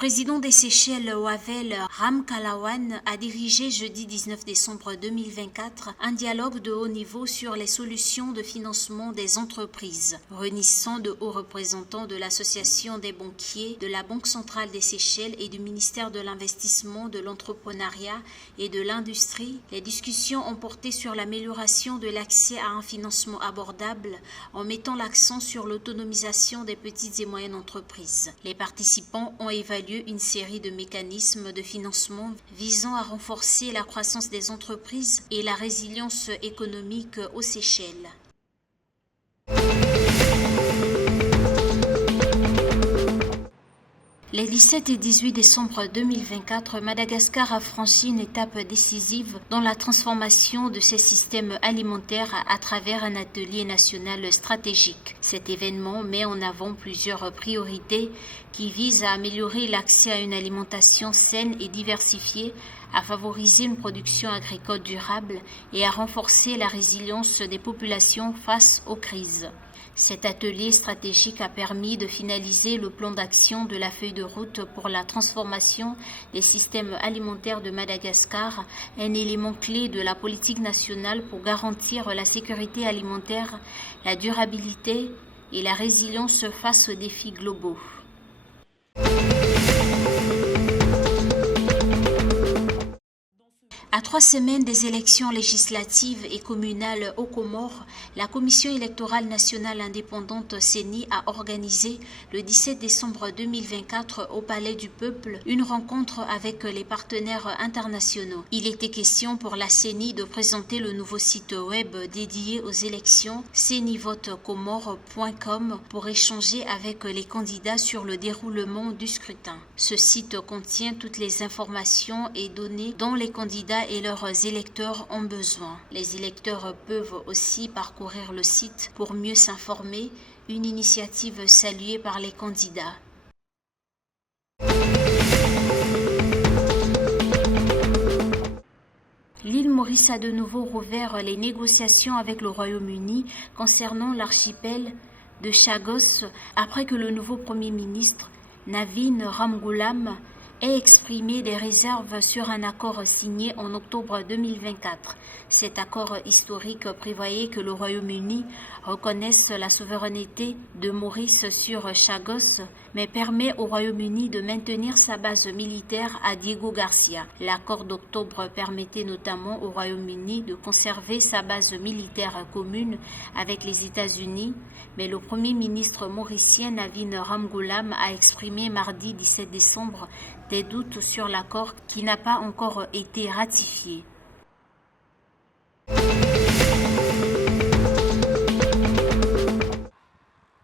Le président des Seychelles, Wavel Ramkalawan, a dirigé jeudi 19 décembre 2024 un dialogue de haut niveau sur les solutions de financement des entreprises, réunissant de hauts représentants de l'Association des banquiers, de la Banque centrale des Seychelles et du ministère de l'Investissement, de l'Entrepreneuriat et de l'Industrie. Les discussions ont porté sur l'amélioration de l'accès à un financement abordable en mettant l'accent sur l'autonomisation des petites et moyennes entreprises. Les participants ont évalué une série de mécanismes de financement visant à renforcer la croissance des entreprises et la résilience économique aux Seychelles. Les 17 et 18 décembre 2024, Madagascar a franchi une étape décisive dans la transformation de ses systèmes alimentaires à travers un atelier national stratégique. Cet événement met en avant plusieurs priorités qui visent à améliorer l'accès à une alimentation saine et diversifiée, à favoriser une production agricole durable et à renforcer la résilience des populations face aux crises. Cet atelier stratégique a permis de finaliser le plan d'action de la feuille de route pour la transformation des systèmes alimentaires de Madagascar, un élément clé de la politique nationale pour garantir la sécurité alimentaire, la durabilité et la résilience face aux défis globaux. À 3 semaines des élections législatives et communales aux Comores, la Commission électorale nationale indépendante CENI a organisé le 17 décembre 2024 au Palais du Peuple une rencontre avec les partenaires internationaux. Il était question pour la CENI de présenter le nouveau site web dédié aux élections cenivote-comores.com pour échanger avec les candidats sur le déroulement du scrutin. Ce site contient toutes les informations et données dont les candidats et leurs électeurs ont besoin. Les électeurs peuvent aussi parcourir le site pour mieux s'informer, une initiative saluée par les candidats. L'île Maurice a de nouveau rouvert les négociations avec le Royaume-Uni concernant l'archipel de Chagos après que le nouveau Premier ministre, Navin Ramgoolam, ait exprimé des réserves sur un accord signé en octobre 2024. Cet accord historique prévoyait que le Royaume-Uni reconnaisse la souveraineté de Maurice sur Chagos, mais permet au Royaume-Uni de maintenir sa base militaire à Diego Garcia. L'accord d'octobre permettait notamment au Royaume-Uni de conserver sa base militaire commune avec les États-Unis, mais le Premier ministre mauricien Navin Ramgoolam a exprimé mardi 17 décembre des doutes sur l'accord qui n'a pas encore été ratifié.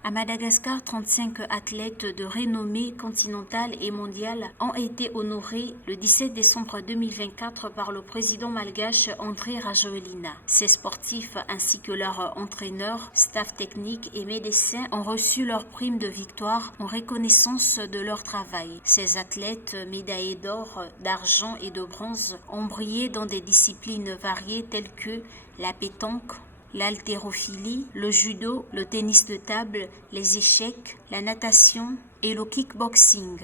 À Madagascar, 35 athlètes de renommée continentale et mondiale ont été honorés le 17 décembre 2024 par le président malgache André Rajoelina. Ces sportifs ainsi que leurs entraîneurs, staff technique et médecins ont reçu leur prime de victoire en reconnaissance de leur travail. Ces athlètes, médaillés d'or, d'argent et de bronze, ont brillé dans des disciplines variées telles que la pétanque, l'haltérophilie, le judo, le tennis de table, les échecs, la natation et le kickboxing.